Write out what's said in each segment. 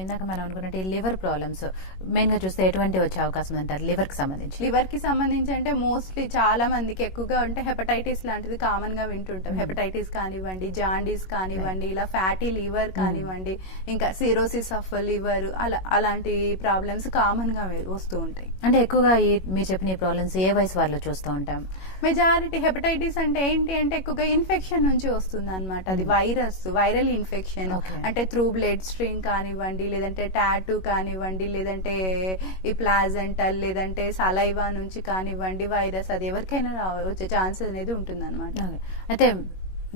ఇందాక మనం అనుకున్నట్టు లివర్ ప్రాబ్లమ్స్ మెయిన్ గా చూస్తే ఎటువంటి వచ్చే అవకాశం అంటారు లివర్ కి సంబంధించి? లివర్ కి సంబంధించి అంటే మోస్ట్లీ చాలా మందికి ఎక్కువగా అంటే హెపటైటిస్ లాంటిది కామన్ గా వింటుంటాం. హెపటైటిస్ కానివ్వండి, జాండీస్ కానివ్వండి, ఇలా ఫ్యాటీ లివర్ కానివ్వండి, ఇంకా సిరోసిస్ ఆఫ్ లివర్, అలాంటి ప్రాబ్లమ్స్ కామన్ గా వస్తూ ఉంటాయి. అంటే ఎక్కువగా మీరు చెప్పిన ఈ ప్రాబ్లమ్స్ ఏ వయసు వాళ్ళు చూస్తూ ఉంటాం? మెజారిటీ హెపటైటిస్ అంటే ఏంటి అంటే ఎక్కువగా ఇన్ఫెక్షన్ నుంచి వస్తుంది అనమాట. అది వైరల్ ఇన్ఫెక్షన్. అంటే త్రూ బ్లడ్ స్ట్రీమ్ కానివ్వండి, లేదంటే టాటూ కానివ్వండి, లేదంటే ఈ ప్లాజెంటల్, లేదంటే సలైవా నుంచి కానివ్వండి, వైరస్ అది ఎవరికైనా వచ్చే ఛాన్స్ అనేది ఉంటుంది అనమాట. అయితే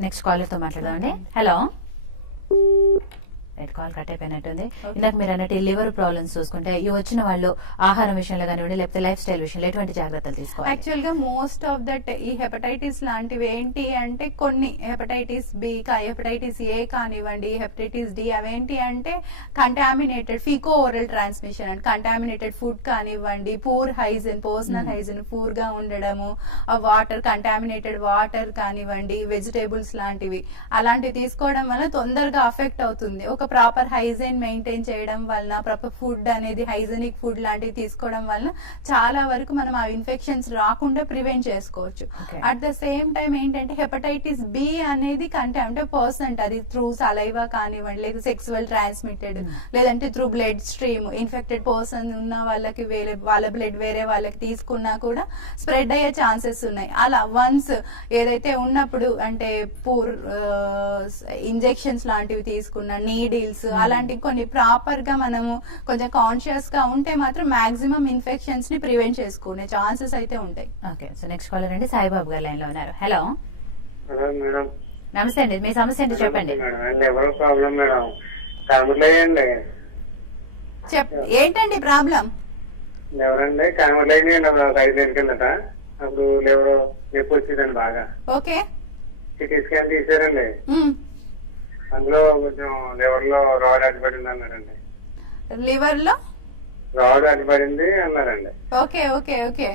నెక్స్ట్ కాలర్ తో మాట్లాడదామండి. హలో, కాల్ కట్ అయిపోయినట్టుంది. ఇందాక మీరు అన్నట్టు లివర్ ప్రాబ్లమ్స్ చూసుకుంటే ఈ వచ్చిన వాళ్ళు ఆహారం విషయంలో కానివ్వండి, లేకపోతే లైఫ్ స్టైల్ విషయంలో ఎటువంటి జాగ్రత్తలు తీసుకోవాలి? యాక్చువల్ గా మోస్ట్ ఆఫ్ దట్ ఈ హెపటైటిస్ లాంటివి ఏంటి అంటే కొన్ని హెపటైటిస్ బి, హెపటైటిస్ ఏ కానివ్వండి, హెపటైటిస్ డి, అవేంటి అంటే కంటామినేటెడ్ ఫీకో ఓరల్ ట్రాన్స్మిషన్ అంటే కంటామినేటెడ్ ఫుడ్ కానివ్వండి, poor hygiene, personal hygiene poor గా ఉండడము, వాటర్ కంటామినేటెడ్ వాటర్ కానివ్వండి, వెజిటేబుల్స్ లాంటివి అలాంటివి తీసుకోవడం వల్ల తొందరగా అఫెక్ట్ అవుతుంది. ఒక ప్రాపర్ హైజీన్ మెయింటైన్ చేయడం వలన, ప్రాపర్ ఫుడ్ అనేది హైజీనిక్ ఫుడ్ లాంటివి తీసుకోవడం వలన చాలా వరకు మనం ఆ ఇన్ఫెక్షన్స్ రాకుండా ప్రివెంట్ చేసుకోవచ్చు. అట్ ద సేమ్ టైం ఏంటంటే హెపటైటిస్ బి అనేది అంటే పర్సన్ అది త్రూ సలైవా కానివ్వండి, లేదా సెక్సువల్ ట్రాన్స్మిటెడ్, లేదంటే through blood stream infected person ఉన్న వాళ్ళకి వాళ్ళ బ్లడ్ వేరే వాళ్ళకి తీసుకున్నా కూడా స్ప్రెడ్ అయ్యే ఛాన్సెస్ ఉన్నాయి. అలా వన్స్ ఏదైతే ఉన్నప్పుడు అంటే పూర్ ఇంజెక్షన్స్ లాంటివి తీసుకున్న నీడిల్స్ అలాంటి కొన్ని ప్రాపర్ గా మనము కొంచెం కాన్షియస్ గా ఉంటే మాత్రం మాక్సిమం ఇన్ఫెక్షన్స్ ని ప్రివెంట్ చేసుకునే ఛాన్సెస్ అయితే ఉంటాయి. ఓకే, సో నెక్స్ట్ కాలర్ అండి సాయిబాబు గారు లైన్ లో ఉన్నారు. హలో మేడం, నమస్తే అండి, మీ సమస్య ఏంటో చెప్పండి. ఏంటండి ప్రాబ్లం? ఎవరండి కామర్లైన్ 5 ఏళ్ళ కిందట అప్పుడు లేవరో నొప్పి వచ్చిందండి బాగా. ఓకే, సిటీ స్కాన్ తీసారండి. అందులో కొంచెం లివర్ లో రాడ్ అడ్డుపడింది అన్నారండి. లివర్ లో రాడ్ అడ్డుపడింది అన్నారండి. Okay okay okay.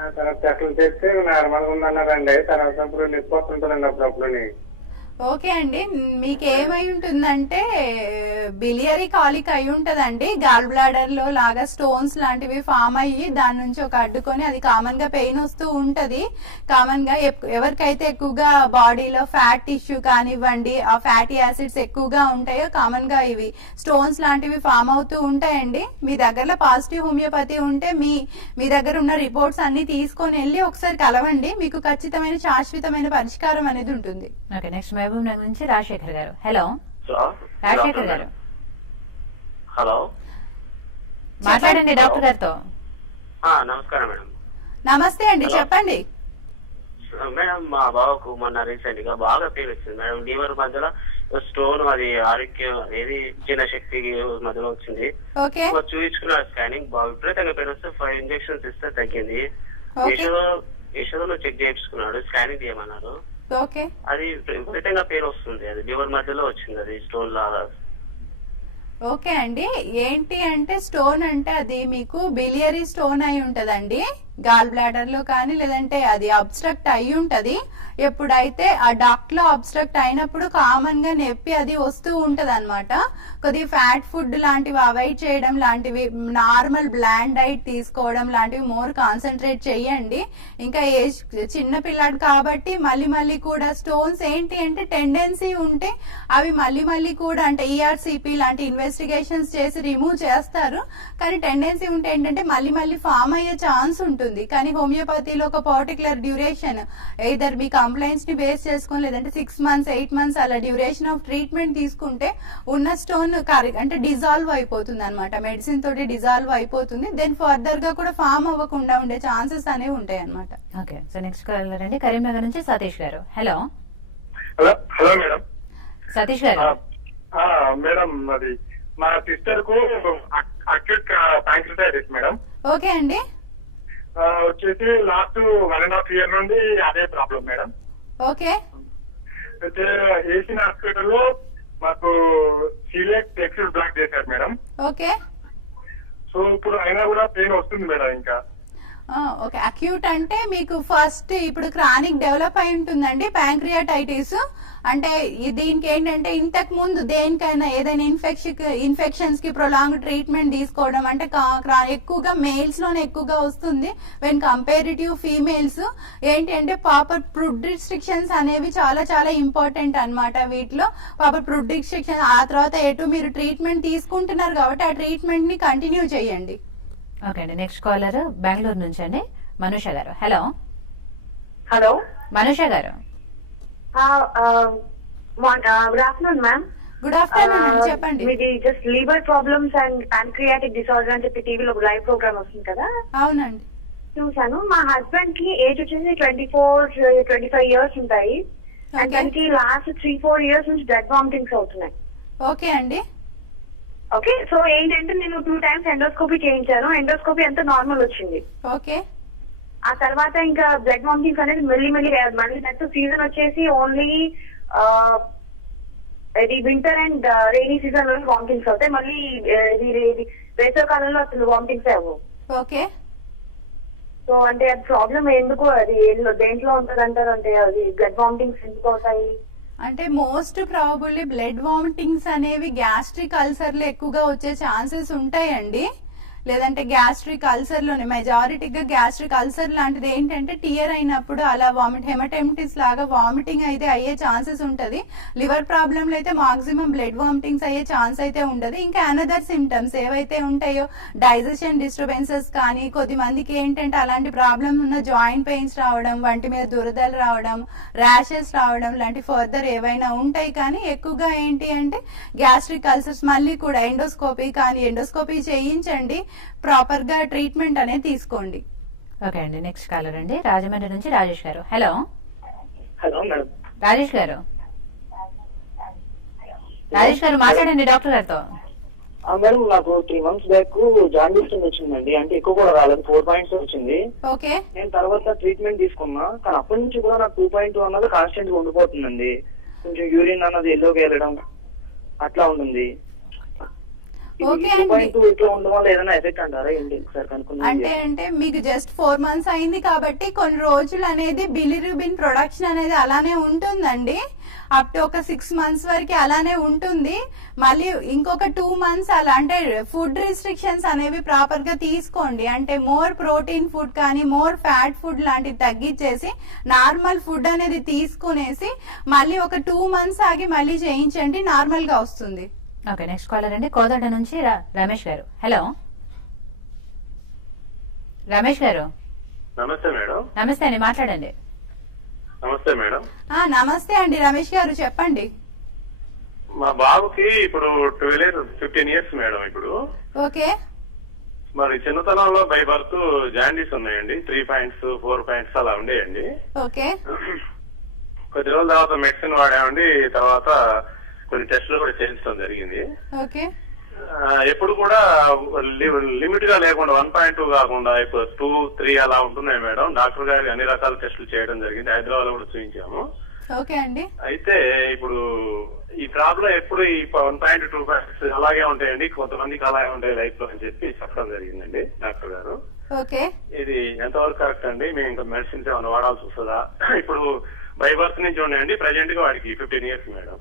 ఆ తర్వాత చెట్లు చేస్తే నార్మల్ గా ఉందన్నారండి. తర్వాత అప్పుడు నొప్పి వస్తుంటుందండి అప్పుడప్పుడు. ఓకే అండి, మీకు ఏమై ఉంటుందంటే బిలియరీ కాలిక్ అయి ఉంటదండి. గాల్ బ్లాడర్ లో లాగా స్టోన్స్ లాంటివి ఫామ్ అయ్యి దాని నుంచి ఒక అడ్డుకొని అది కామన్ గా పెయిన్ వస్తూ ఉంటది. కామన్ గా ఎవరికైతే ఎక్కువగా బాడీలో ఫ్యాట్ టిష్యూ కానివ్వండి, ఆ ఫ్యాటీ యాసిడ్స్ ఎక్కువగా ఉంటాయో కామన్ గా ఇవి స్టోన్స్ లాంటివి ఫామ్ అవుతూ ఉంటాయండి. మీ దగ్గరలో పాజిటివ్ హోమియోపతి ఉంటే మీ దగ్గర ఉన్న రిపోర్ట్స్ అన్ని తీసుకొని వెళ్ళి ఒకసారి కలవండి. మీకు ఖచ్చితమైన శాశ్వతమైన పరిష్కారం అనేది ఉంటుంది. ఓకే, నెక్స్ట్ మహబూబ్ నగర్ నుంచి రాజశేఖర్ గారు. హలో రాజశేఖర్ గారు, హలో మాట్లాడండి డాక్టర్ గారితో. నమస్కారం మేడం. నమస్తే అండి, చెప్పండి మేడం. మా బావకు మొన్న రీసెంట్ గా బాగా పెయిన్ వచ్చింది మేడం. లివర్ మధ్యలో స్టోన్, అది ఆరోగ్యం ఏది చిన్న శక్తి మధ్యలో వచ్చింది. చూపించుకున్నారు స్కానింగ్, బాగా విపరీతంగా పెయిన్ వస్తే 5 ఇంజెక్షన్స్ ఇస్తే తగ్గింది. యశోదలో చెక్ చేయించుకున్నాడు, స్కానింగ్ చేయమన్నారు. అది విపరీతంగా పెయిన్ వస్తుంది. అది లివర్ మధ్యలో వచ్చింది, అది స్టోన్ లాగా. ఓకే అండి, ఏంటి అంటే స్టోన్ అంటే అది మీకు బిలియరీ స్టోన్ అయి ఉంటదండి. గాల్ బ్లాడర్ లో కానీ లేదంటే అది అబ్స్ట్రక్ట్ అయి ఉంటది. ఎప్పుడైతే ఆ డక్ట్ లో అబ్స్ట్రక్ట్ అయినప్పుడు కామన్ గా నొప్పి అది వస్తూ ఉంటది అనమాట. కొద్దిగా ఫ్యాట్ ఫుడ్ లాంటివి అవాయిడ్ చేయడం లాంటివి, నార్మల్ బ్లాండ్ డైట్ తీసుకోవడం లాంటివి మోర్ కాన్సన్ట్రేట్ చెయ్యండి. ఇంకా ఏజ్ చిన్న పిల్లాడు కాబట్టి మళ్ళీ కూడా స్టోన్స్ ఏంటి అంటే టెండెన్సీ ఉంటే అవి మళ్ళీ కూడా అంటే ఈఆర్సిపి లాంటి ఇన్వెస్టిగేషన్స్ చేసి రిమూవ్ చేస్తారు. కానీ టెండెన్సీ ఉంటే ఏంటంటే మళ్ళీ ఫామ్ అయ్యే ఛాన్స్ ఉంటుంది. కానీ హోమియోపతిలో ఒక పర్టికులర్ డ్యూరేషన్, ఎయిదర్ మీ కంప్లైంట్స్ ని బేస్ చేసుకుని లేదంటే 6 months 8 months అలా డ్యూరేషన్ ఆఫ్ ట్రీట్మెంట్ తీసుకుంటే ఉన్న స్టోన్ అంటే డిజాల్వ్ అయిపోతుంది అనమాట. మెడిసిన్ తోటి డిజాల్వ్ అయిపోతుంది. దెన్ ఫర్దర్ గా కూడా ఫామ్ అవ్వకుండా ఉండే ఛాన్సెస్ అనేవి ఉంటాయి అనమాట. ఓకే, సో నెక్స్ట్ కాలర్ అండి కరీంనగర్ నుంచి సతీష్ గారు. Hello hello madam. సతీష్ గారు. మేడం, అది మా సిస్టర్ కు అక్యూట్ ప్యాంక్రియాటిస్ మేడం. ఓకే అండి, వచ్చేసి లాస్ట్ 1.5 year నుండి అదే ప్రాబ్లం మేడం. ఓకే, అయితే ఏషియన్ హాస్పిటల్లో మాకు సీలియాక్ ఎక్సెల్ బ్లాక్ చేశారు మేడం. ఓకే. సో ఇప్పుడు అయినా కూడా పెయిన్ వస్తుంది మేడం ఇంకా. ఓకే, అక్యూట్ అంటే మీకు ఫస్ట్ ఇప్పుడు క్రానిక్ డెవలప్ అయి ఉంటుందండి ప్యాంక్రియాటైటిస్. అంటే దీనికి ఏంటంటే ఇంతకు ముందు దేనికైనా ఏదైనా ఇన్ఫెక్షన్స్ కి ప్రొలాంగ్ ట్రీట్మెంట్ తీసుకోవడం అంటే ఎక్కువగా మేల్స్ లోనే ఎక్కువగా వస్తుంది వెన్ కంపేరిటివ్ ఫీమేల్స్. ఏంటి అంటే ప్రాపర్ ఫుడ్ రిస్ట్రిక్షన్స్ అనేవి చాలా చాలా ఇంపార్టెంట్ అన్నమాట వీటిలో. ప్రాపర్ ఫుడ్ రిస్ట్రిక్షన్ ఆ తర్వాత ఎటు మీరు ట్రీట్మెంట్ తీసుకుంటున్నారు కాబట్టి ఆ ట్రీట్మెంట్ ని కంటిన్యూ చేయండి. ఓకే అండి, నెక్స్ట్ కాలర్ బెంగళూరు నుంచి అండి మనూష గారు. హలో హలో మనూష గారు. Good afternoon ma'am. Good afternoon, చెప్పండి. మీది just liver problems and pancreatic disorder అని చెప్పి టీవీలో లైవ్ ప్రోగ్రామ్ వస్తుంది కదా. అవునండి, చూసాను. మా హస్బెండ్ కి ఏజ్ వచ్చేసి 24-25 ఇయర్స్ ఉంటాయి. అండ్ దానికి లాస్ట్ 3-4 ఇయర్స్ నుంచి బ్లడ్ వామిటింగ్స్ అవుతున్నాయి. ఓకే అండి. ఓకే, సో ఏంటంటే నేను 2 times ఎండోస్కోపీ చేయించాను. ఎండోస్కోపీ అంతా నార్మల్ వచ్చింది. ఓకే, ఆ తర్వాత ఇంకా బ్లడ్ వామిటింగ్స్ అనేది మళ్ళీ నెక్స్ట్ సీజన్ వచ్చేసి ఓన్లీ ఇది వింటర్ అండ్ రైనీ సీజన్ లో వామిటింగ్స్ అవుతాయి. మళ్ళీ వేసవి కాలంలో అసలు వామిటింగ్స్ అవ్వవు. ఓకే. సో అంటే అది ప్రాబ్లం ఎందుకు, అది దేంట్లో ఉంటది అంటారు? అంటే అది బ్లడ్ వామిటింగ్స్ ఎందుకు అవుతాయి అంటే మోస్ట్ ప్రాబబ్లీ బ్లడ్ వామిటింగ్స్ అనేవి గ్యాస్ట్రిక్ అల్సర్ లో ఎక్కువగా వచ్చే ఛాన్సెస్ ఉంటాయండి. లేదంటే గ్యాస్ట్రిక్ అల్సర్ లోనే మెజారిటీగా గ్యాస్ట్రిక్ అల్సర్ లాంటిది ఏంటంటే టియర్ అయినప్పుడు అలా హెమటెమ్టిస్ లాగా వామిటింగ్ అయితే అయ్యే ఛాన్సెస్ ఉంటది. లివర్ ప్రాబ్లం అయితే మాక్సిమం బ్లడ్ వామిటింగ్స్ అయ్యే ఛాన్స్ అయితే ఉండదు. ఇంకా అనదర్ సిమ్టమ్స్ ఏవైతే ఉంటాయో డైజెషన్ డిస్టర్బెన్సెస్ కానీ, కొద్ది మందికి ఏంటంటే అలాంటి ప్రాబ్లమ్ ఉన్న జాయింట్ పెయిన్స్ రావడం, వంటి మీద దురదలు రావడం, ర్యాషెస్ రావడం లాంటి ఫర్దర్ ఏవైనా ఉంటాయి. కానీ ఎక్కువగా ఏంటి అంటే గ్యాస్ట్రిక్ అల్సర్స్ మళ్ళీ కూడా ఎండోస్కోపీ చేయించండి, ప్రాపర్ గా ట్రీట్మెంట్ అనేది తీసుకోండి. ఓకే అండి, నెక్స్ట్ కాలర్ అండి రాజమండ్రి నుంచి రాజేష్ గారు. Hello hello madam. రాజేష్ గారు. రాజేష్ గారు మాట్లాడండి డాక్టర్ గారితో. మేడం నాకు 3 months బ్యాక్ జాండీస్ వచ్చిందండి. అంటే ఎక్కువ కూడా రాలేదు, 4 points వచ్చింది. ఓకే. నేను తర్వాత ట్రీట్మెంట్ తీసుకున్నా, కానీ అప్పటి నుంచి కూడా నాకు 2.2 అన్నది కాన్స్టెంట్ గా ఉండిపోతుందండి. కొంచెం యూరిన్ అన్నది ఎల్లోకి వెళ్ళడం అట్లా ఉంటుంది. అంటే మీకు జస్ట్ 4 months అయింది కాబట్టి కొన్ని రోజులు అనేది బిలిరూబిన్ ప్రొడక్షన్ అనేది అలానే ఉంటుందండి. అప్ టు ఒక 6 months వరకు అలానే ఉంటుంది. మళ్ళీ ఇంకొక 2 months అలా అంటే ఫుడ్ రిస్ట్రిక్షన్స్ అనేవి ప్రాపర్ గా తీసుకోండి. అంటే మోర్ ప్రోటీన్ ఫుడ్ కానీ మోర్ ఫ్యాట్ ఫుడ్ లాంటివి తగ్గించేసి నార్మల్ ఫుడ్ అనేది తీసుకునేసి మళ్ళీ ఒక 2 months ఆగి మళ్ళీ చేయించండి, నార్మల్ గా వస్తుంది. ఓకే, నెక్స్ట్ కాలర్ అండి కోదాడ నుంచి రమేష్ గారు. హలో రమేష్ గారు. నమస్తే మేడం. నమస్తే అండి, మాట్లాడండి. నమస్తే మేడం. నమస్తే అండి రమేష్ గారు, చెప్పండి. మా బాబుకి ఇప్పుడు 15 years మేడం. ఇప్పుడు ఓకే. మరి చిన్నతనంలో బై బర్త్ జాండీస్ ఉన్నాయండి. 3 points 4 points అలా ఉండేయండి. ఓకే. కొద్ది రోజుల తర్వాత మెడిసిన్ వాడామండి. తర్వాత కొన్ని టెస్టులు కూడా చేయించడం జరిగింది. ఓకే. ఎప్పుడు కూడా లిమిట్ గా లేకుండా 1.2 కాకుండా ఇప్పుడు 2, 3 అలా ఉంటున్నాయి మేడం. డాక్టర్ గారికి అన్ని రకాల టెస్టులు చేయడం జరిగింది, హైదరాబాద్ లో కూడా చూపించాము. ఓకే అండి. అయితే ఇప్పుడు ఈ ప్రాబ్లం ఎప్పుడు ఈ 1.2 points అలాగే ఉంటాయండి, కొంతమందికి అలాగే ఉంటాయి లైఫ్ లో అని చెప్పి చెప్పడం జరిగిందండి డాక్టర్ గారు. ఓకే. ఇది ఎంతవరకు కరెక్ట్ అండి? మేము ఇంకా మెడిసిన్స్ ఏమైనా వాడాల్సి వస్తుందా? ఇప్పుడు బై బర్త్ నుంచి ఉన్నాయండి. ప్రెసెంట్ గా వాడికి 15 years మేడం.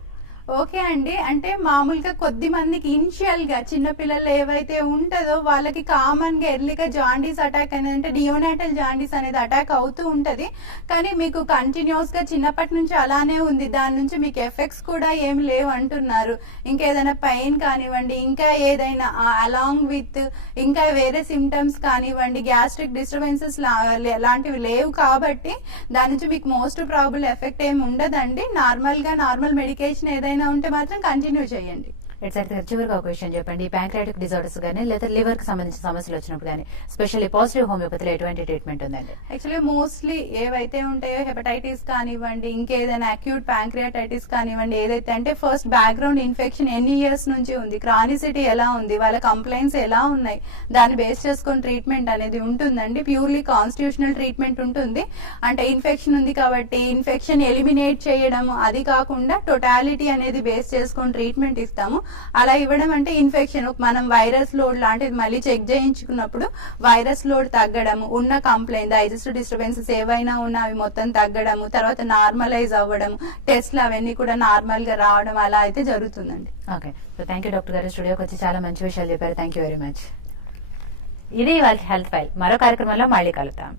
ఓకే అండి. అంటే మామూలుగా కొద్ది మందికి ఇనిషియల్ గా చిన్న పిల్లలు ఏవైతే ఉంటుందో వాళ్ళకి కామన్ గా ఎర్లీగా జాండీస్ అటాక్ అనేది అంటే నియోనాటల్ జాండీస్ అనేది అటాక్ అవుతూ ఉంటది. కానీ మీకు కంటిన్యూస్ గా చిన్నప్పటి నుంచి అలానే ఉంది, దాని నుంచి మీకు ఎఫెక్ట్స్ కూడా ఏమి లేవు అంటున్నారు. ఇంకేదైనా పెయిన్ కానివ్వండి, ఇంకా ఏదైనా అలాంగ్ విత్ ఇంకా వేరే సిమ్టమ్స్ కానివ్వండి, గ్యాస్ట్రిక్ డిస్టర్బెన్సెస్ లాంటివి లేవు కాబట్టి దాని నుంచి మీకు మోస్ట్ ప్రాబుల్ ఎఫెక్ట్ ఏమి ఉండదండి. నార్మల్ మెడికేషన్ ఏదైనా ఉంటే మాత్రం కంటిన్యూ చేయండి. చివరిగా ఒక విషయం చెప్పండి, ప్యాంక్రియాటిక్ డిజార్డర్స్ కానీ లేదా లివర్ కి సంబంధించిన సమస్యలు వచ్చినప్పుడు కానీ స్పెషల్లీ పాజిటివ్ హోమియోపతిలో ఎటువంటి ట్రీట్మెంట్ ఉందండి? యాక్చువల్లీ మోస్ట్లీ ఏవైతే ఉంటాయో హెపటైటిస్ కానివ్వండి, ఇంకేదైనా అక్యూట్ ప్యాంక్రియాటైటిస్ కానివ్వండి, ఏదైతే అంటే ఫస్ట్ బ్యాక్గ్రౌండ్ ఇన్ఫెక్షన్ ఎన్ని ఇయర్స్ నుంచి ఉంది, క్రానిసిటీ ఎలా ఉంది, వాళ్ళ కంప్లైంట్స్ ఎలా ఉన్నాయి, దాన్ని బేస్ చేసుకుని ట్రీట్మెంట్ అనేది ఉంటుందండి. ప్యూర్లీ కాన్స్టిట్యూషనల్ ట్రీట్మెంట్ ఉంటుంది. అంటే ఇన్ఫెక్షన్ ఉంది కాబట్టి ఇన్ఫెక్షన్ ఎలిమినేట్ చేయడం, అది కాకుండా టోటాలిటీ అనేది బేస్ చేసుకుని ట్రీట్మెంట్ ఇస్తాము. అలా ఇవ్వడం అంటే ఇన్ఫెక్షన్, మనం వైరస్ లోడ్ లాంటిది మళ్ళీ చెక్ చేయించుకున్నప్పుడు వైరస్ లోడ్ తగ్గడము, ఉన్న కంప్లైంట్ డైజెస్టివ్ డిస్టర్బెన్సెస్ ఏవైనా ఉన్నా అవి మొత్తం తగ్గడము, తర్వాత నార్మలైజ్ అవ్వడం, టెస్ట్లు అవన్నీ కూడా నార్మల్ గా రావడం అలా అయితే జరుగుతుందండి. Okay, so thank you doctor గారు, స్టూడియోకి వచ్చి చాలా మంచి విషయాలు చెప్పారు. Thank you very much. ఇది వాళ్ళ హెల్త్ ఫైల్. మరో కార్యక్రమంలో మళ్ళీ కలుద్దాం.